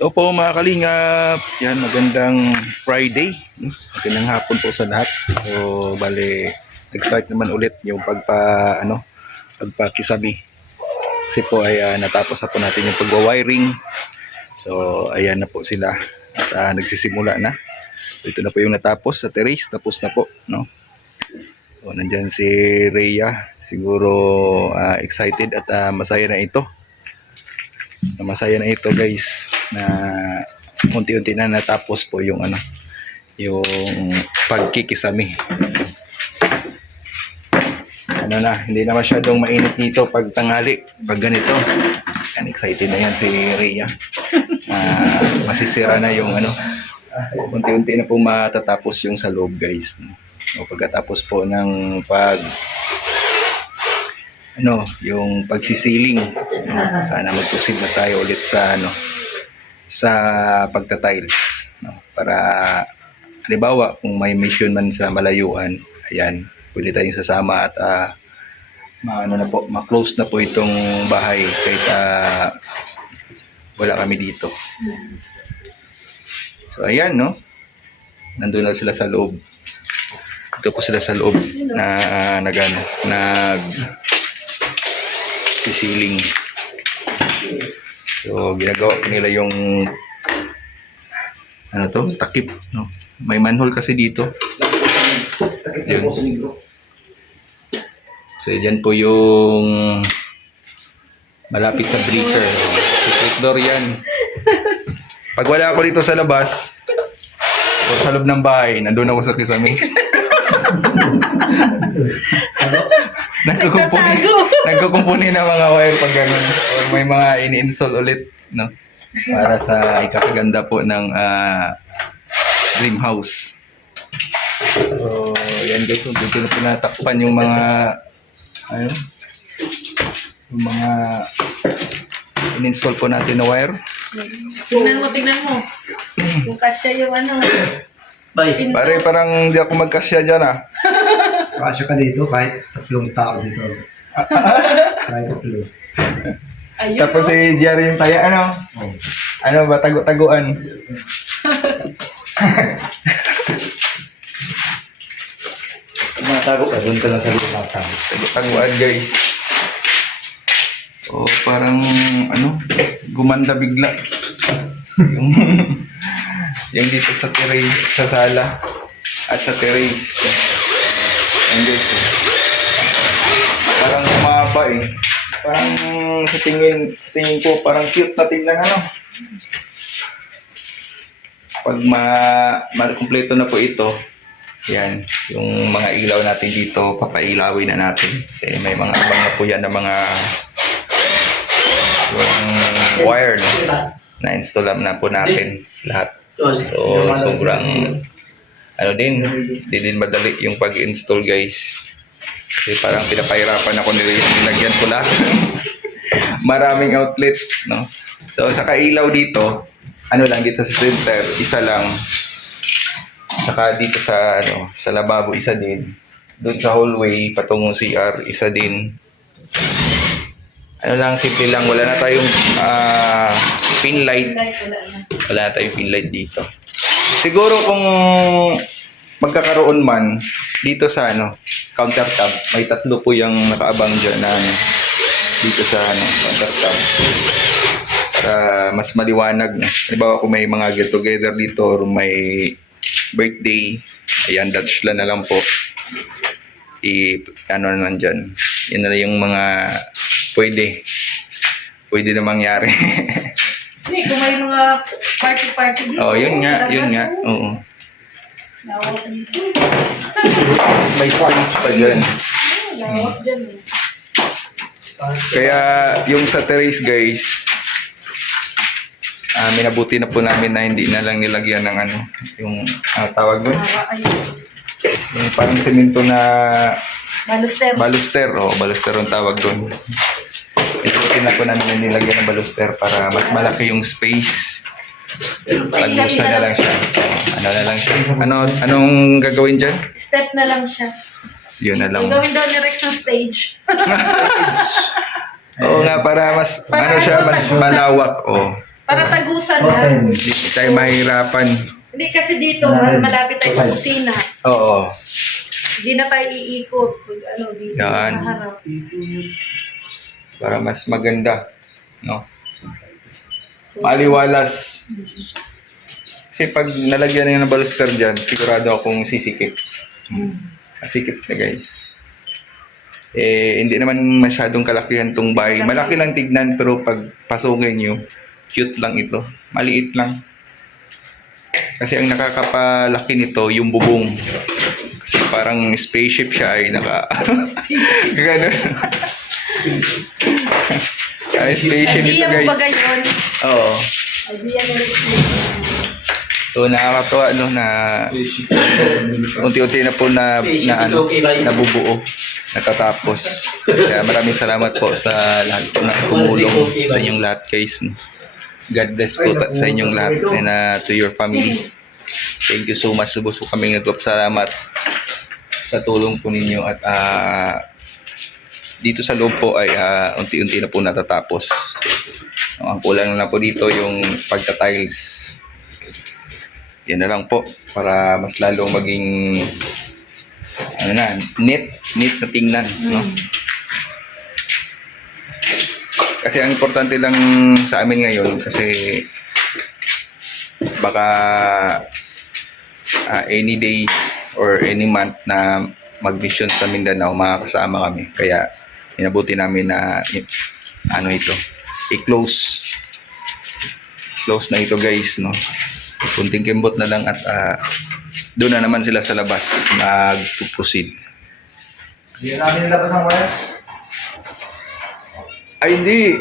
Opo mga kalingap, yan magandang Friday, magandang hapon po sa lahat. So bale, nag-start naman ulit yung pagpakisabi. Kasi po ay natapos na po natin yung pagwa-wiring. So ayan na po sila at nagsisimula na. Ito na po yung natapos sa terrace, tapos na po, no? So nandyan si Rhea, siguro excited at masaya na ito. Masaya na ito guys, na unti-unti na natapos po yung yung pagkikisami. Hindi na masyadong mainit dito pag tanghali, pag ganito. Yan, excited na yan si Rhea. Masisira na yung unti-unti na po matatapos yung sa loob guys. O pagkatapos po ng yung pagsisiling. Sana mag-proceed na tayo ulit sa sa pagta-tiles, no? Para halimbawa kung may mission man sa malayuan, ayan, pwede tayong sasama at ma-close na po itong bahay kahit wala kami dito. So ayan, no? Nandun na sila sa loob. Ito po sila sa loob na sisiling. So ginagawa nila yung takip, no? May manhole kasi dito. Yun. So yan po yung malapit sa breaker. Secret door yan. Pag wala ako dito sa labas o sa loob ng bahay, nandun ako sa kisame. Nagkukumpuni ng mga wire pag gano'n, or may mga ini-install ulit, no? Para sa ikakaganda po ng dream house. So yan guys, so dito na pinatakpan yung mga in-install po natin na wire. Tingnan mo. Kung kasya yung Pare, parang hindi ako magkasya dyan Kasya ka dito kahit 3 tao dito. Kahit 3. Ayun, Tapos si Jerry yung taya, tago-taguan. Mga tago ka, doon ka lang sa loob ng tago. Taguan guys. So parang gumanda bigla. yung dito sa terrace, sa sala at sa terrace. Ayan guys. Parang umaba Parang sa tingin ko parang cute na tingnan Pag ma-kumpleto na po ito, yan, yung mga ilaw natin dito, papailawin na natin. Kasi may mga abang na po yan na mga yung wire na-install na po natin lahat. So, sobrang di din madali yung pag-install guys. Kasi parang pinapahirapan ako nilagyan ko lahat. Maraming outlet, no? So, sa kailaw dito, dito sa center, isa lang. Saka dito sa sa lababo isa din. Doon sa hallway patungong CR isa din. Simple lang, wala na tayong pin light. Wala na tayong pin light dito. Siguro kung magkakaroon man dito sa countertop, may 3 po yung nakaabang diyan na dito sa countertop. Para mas maliwanag na. Halimbawa kung may mga get together dito or may birthday, ayan, Dutch na lang po. Nandyan. Yan na yung mga pwede na mangyari. kung may mga party dito. Oh, yun nga. Oo. May space pa dyan. Lawak dyan Kaya yung sa terrace guys, minabuti na po namin na hindi na lang nilagyan ng yung tawag doon. Yung parang semento na baluster. Baluster ang tawag doon. Itutin na po namin na nilagyan ng baluster para mas malaki yung space. Pag-usa na lang siya. Anong gagawin dyan? Step na lang siya. Yun na lang. Gawin daw ni Rex ng stage. Oo nga, para mas, mas malawak. Para tagusan Top lang. 10. Hindi tayo mahirapan. Hindi kasi dito, Malapit. malapit tayo sa kusina. Oo. Hindi na tayo iikot. Pag ano, dito Yan. sa harap. Para mas maganda. No? Maliwalas. Kasi pag nalagyan na ng baluster dyan, sigurado akong sisikip. Masikip na guys. Hindi naman masyadong kalakihan tong bahay. Malaki lang tignan pero pag pasungin nyo, cute lang ito. Maliit lang. Kasi ang nakakapalaki nito, yung bubong. Kasi parang spaceship siya ay Ganun. Ay, spaceship ito Idea mo ba guys. gayon? Oo. Idea mo rin. So nakakatuwa no na unti-unti na po nabubuo, natatapos. Kaya maraming salamat po sa lahat po na tumulong sa inyong lahat guys. God bless po sa inyong lahat and to your family. Thank you so much. Lubos po kaming nagpapasalamat sa tulong po ninyo at dito sa loob po ay unti-unti na po natatapos. Ang kulang na po dito yung pagka-tiles. Yan na lang po para mas lalong maging neat na tingnan, no? Kasi ang importante lang sa amin ngayon kasi baka any day or any month na mag-mission sa Mindanao makakasama kami. Kaya inabuti namin na i-close na ito guys, no? Kunting kembot na lang at doon na naman sila sa labas mag-proceed. Hindi natin nilabas ang wire. Ay, hindi.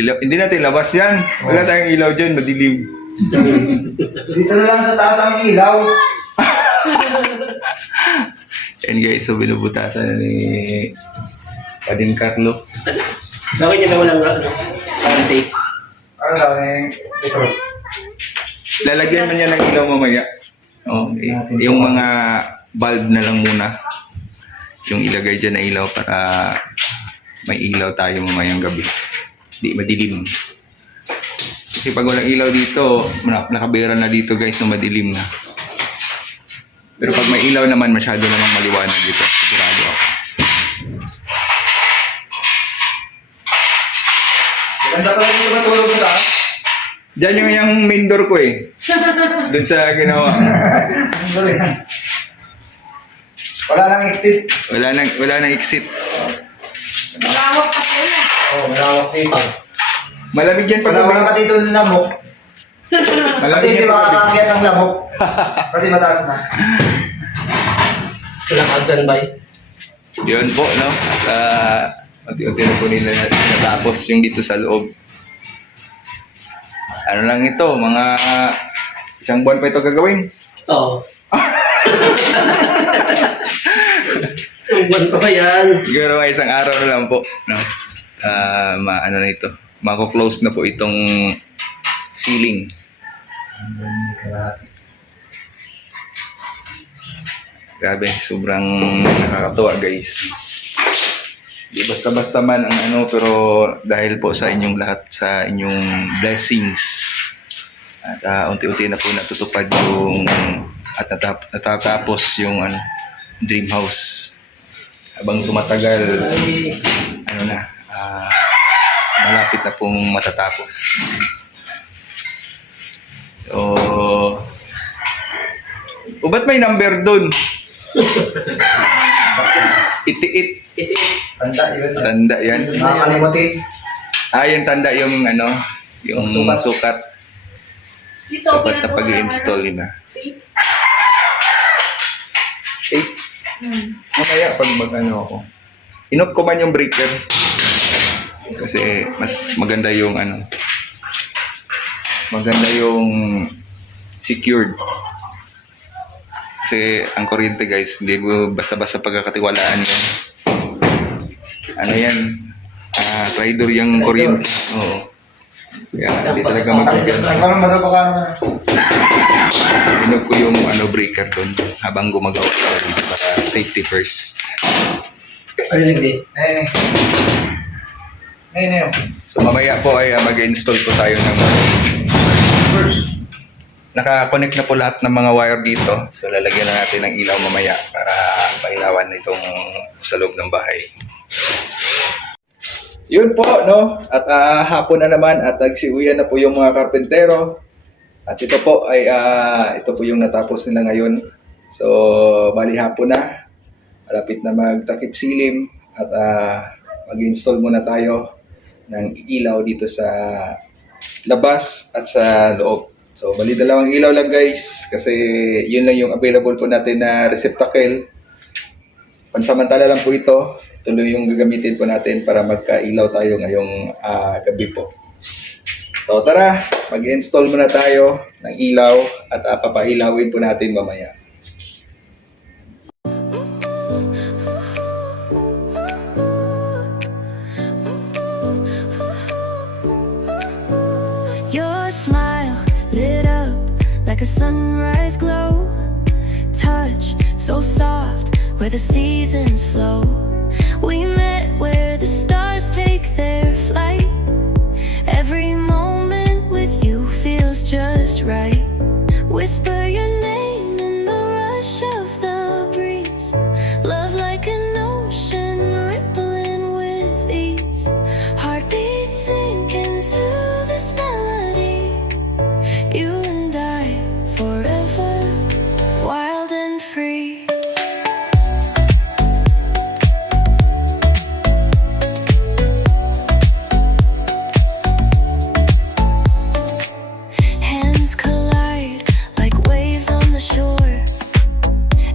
Hindi natin labas yan. Wala tayong ilaw dyan, madilim. Dito na lang sa taas ang ilaw. Yan guys, so binubutasan na ni Pading Carlo. Bakit niya walang tape? Ano daw ito? Lalagyan man niya ng ilaw mamaya. Oh, yung mga bulb na lang muna. Yung ilagay dyan na ilaw para may ilaw tayo mamayang gabi. Di madilim. Kasi pag walang ilaw dito, nakabira na dito guys na madilim na. Pero pag may ilaw naman, masyado namang maliwanag dito. Sigurado ako. Ganda pala dito matulog sa taas. Diyan yung main door ko eh. Doon sa ginawa. Ang galing. Wala nang exit. Wala nang exit. Malawak pa sila. Oh, malawak dito. Malamig yan pag Wala ka dito ng lamok. Kasi Malamig hindi yan pag makakakyat ang lamok. Kasi mataas na. Walang hagdan ba? Yun po, no? Unti-unti na po nila natapos yung dito sa loob. Ano lang ito, mga isang buwan pa ito gagawin. Oo. Ang buwan pa ba yan? Siguro mga isang araw na lang po, no? Ano na ito, mako-close na po itong ceiling. Grabe, sobrang nakakatuwa guys. Di basta-basta man ang ano, pero dahil po sa inyong lahat, sa inyong blessings, at unti-unti na po natutupad yung at natatapos yung dream house. Habang tumatagal, malapit na pong matatapos. So, ba't may number dun? Itiit. Tanda yun. Tanda yan. Nakakalimutin. Yung tanda yung yung sukat. Dito, Sukat na pag-i-install na. Okay. Mamaya pag ako. Inop ko man yung breaker. Kasi mas maganda yung maganda yung secured. Kasi ang kuryente guys, hindi mo basta-basta pagkakatiwalaan yun. Yan? Rider yung kuryente. Oo. Kaya hindi talaga mag-confiance. Nagkaroon ba ito pa kano na? Inog ko yung breaker doon habang gumagawa para safety first. Ay, hindi. So mamaya po ay mag-install po tayo ng naka-connect na po lahat ng mga wire dito. So lalagyan na natin ng ilaw mamaya para pailawan itong sa loob ng bahay. Yun po, no? At hapon na naman at nagsiuyan na po yung mga karpentero. At ito po ay ito po yung natapos nila ngayon. So bali hapon na. Malapit na magtakip silim at mag-install muna tayo ng ilaw dito sa labas at sa loob. So bali dalawang ilaw lang guys kasi yun lang yung available po natin na receptacle. Pansamantala lang po ito. Tuloy yung gagamitin po natin para magka-ilaw tayo ngayong gabi po. So tara, mag-install muna tayo ng ilaw at papailawin po natin mamaya. Your smile lit up like a sunrise glow. Touch so soft where the seasons flow. We met where the stars take their flight. Every moment with you feels just right. Whisper your name in the rush of the breeze. Love like an ocean rippling with ease. Heartbeats sink into this melody. You and I forever, wild and free. Hands collide like waves on the shore.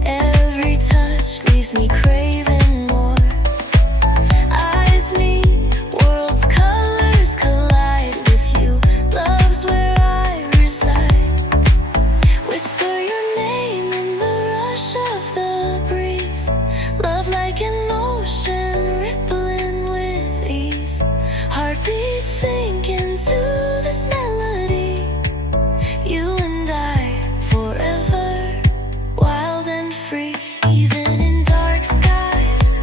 Every touch leaves me craving more. Eyes meet, worlds' colors collide with you. Love's where I reside. Whisper your name in the rush of the breeze. Love like an ocean rippling with ease. Heartbeats sink into this melody. You and I forever, wild and free. Even in dark skies,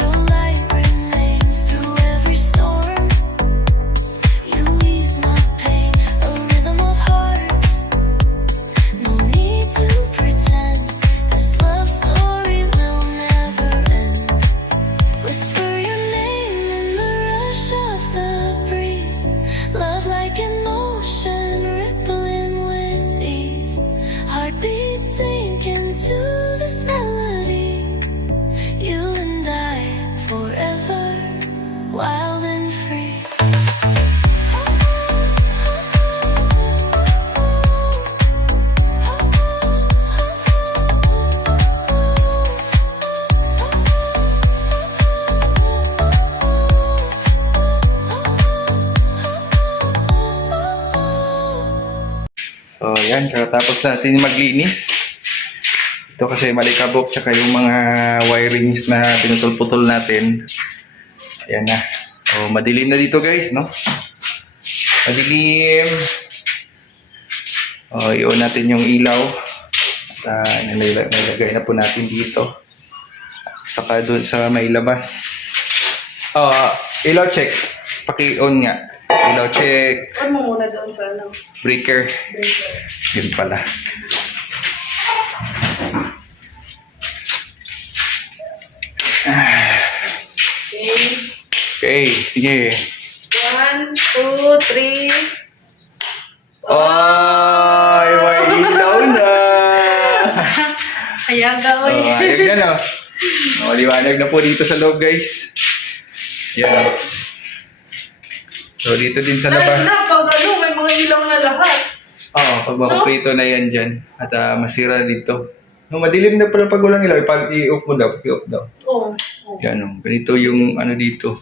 your light remains through every storm. You ease my pain, a rhythm of hearts. No need to pretend, this love story will never end. Whisper your name in the rush of the breeze. Love like an ocean rippling with ease. Heartbeats sink into this melody. You and I forever, wild and free. So yan, kakatapos natin maglinis. Ito kasi malikabok tsaka yung mga wirings na pinutol-putol natin. Ayan na. So madilim na dito guys, no? Madilim. I-on natin yung ilaw. At nilagay na po natin dito. Saka doon sa may labas. Ilaw check. Paki-on nga. Ilaw check. Ano mo muna doon sa ano? Breaker. Breaker. Yun pala. Okay. Okay, sige. 1, 2, 3. Ay, may ilaw na! Ayaga, oy. Ayag na, no? Liwanag na po dito sa loob, guys. Yan. So, dito din sa Ay, labas. na, pag ano, may mga ilaw na lahat. Pag makuprito na yan dyan. At masira dito. No, madilim na pala pag walang ilaw. Pag i-off mo daw, i-off daw. Oo. Yan, no? Ganito yung ano dito.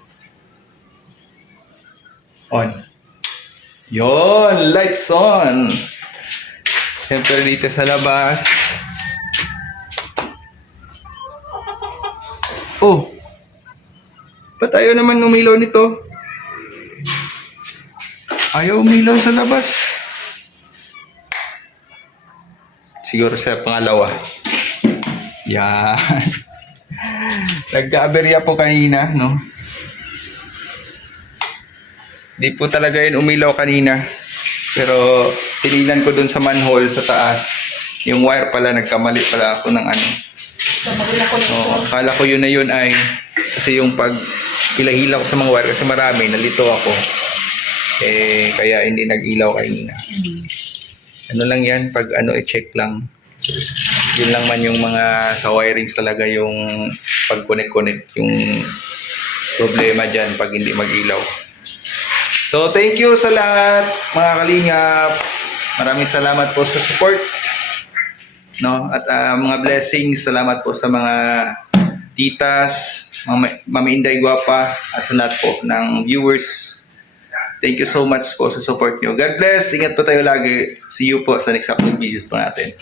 On. Yon, lights on. Siyempre dito sa labas. Oh. Ba't ayaw naman umilaw nito? Ayaw umilaw sa labas. Siguro sa pangalawa. Yan. Nagka-aberya po kanina, no? Di po talaga yun umilaw kanina. Pero tinignan ko dun sa manhole sa taas. Yung wire pala, nagkamali pala ako ng ano. Akala ko yun na yun ay kasi yung pag hila-hila ko sa mga wire kasi marami, nalito ako. Kaya hindi nag-ilaw kanina. Ano lang yan, pag ano, i-check lang. Yun lang man yung mga sa wirings talaga yung pag-connect-connect yung problema dyan pag hindi mag-ilaw. So, thank you sa lahat, mga kalingap. Maraming salamat po sa support. No? At mga blessings, salamat po sa mga titas, mga Mami Inday Guapa, at sa lahat po ng viewers. Thank you so much po sa support nyo. God bless. Ingat po tayo lagi. See you po sa next upload videos po natin.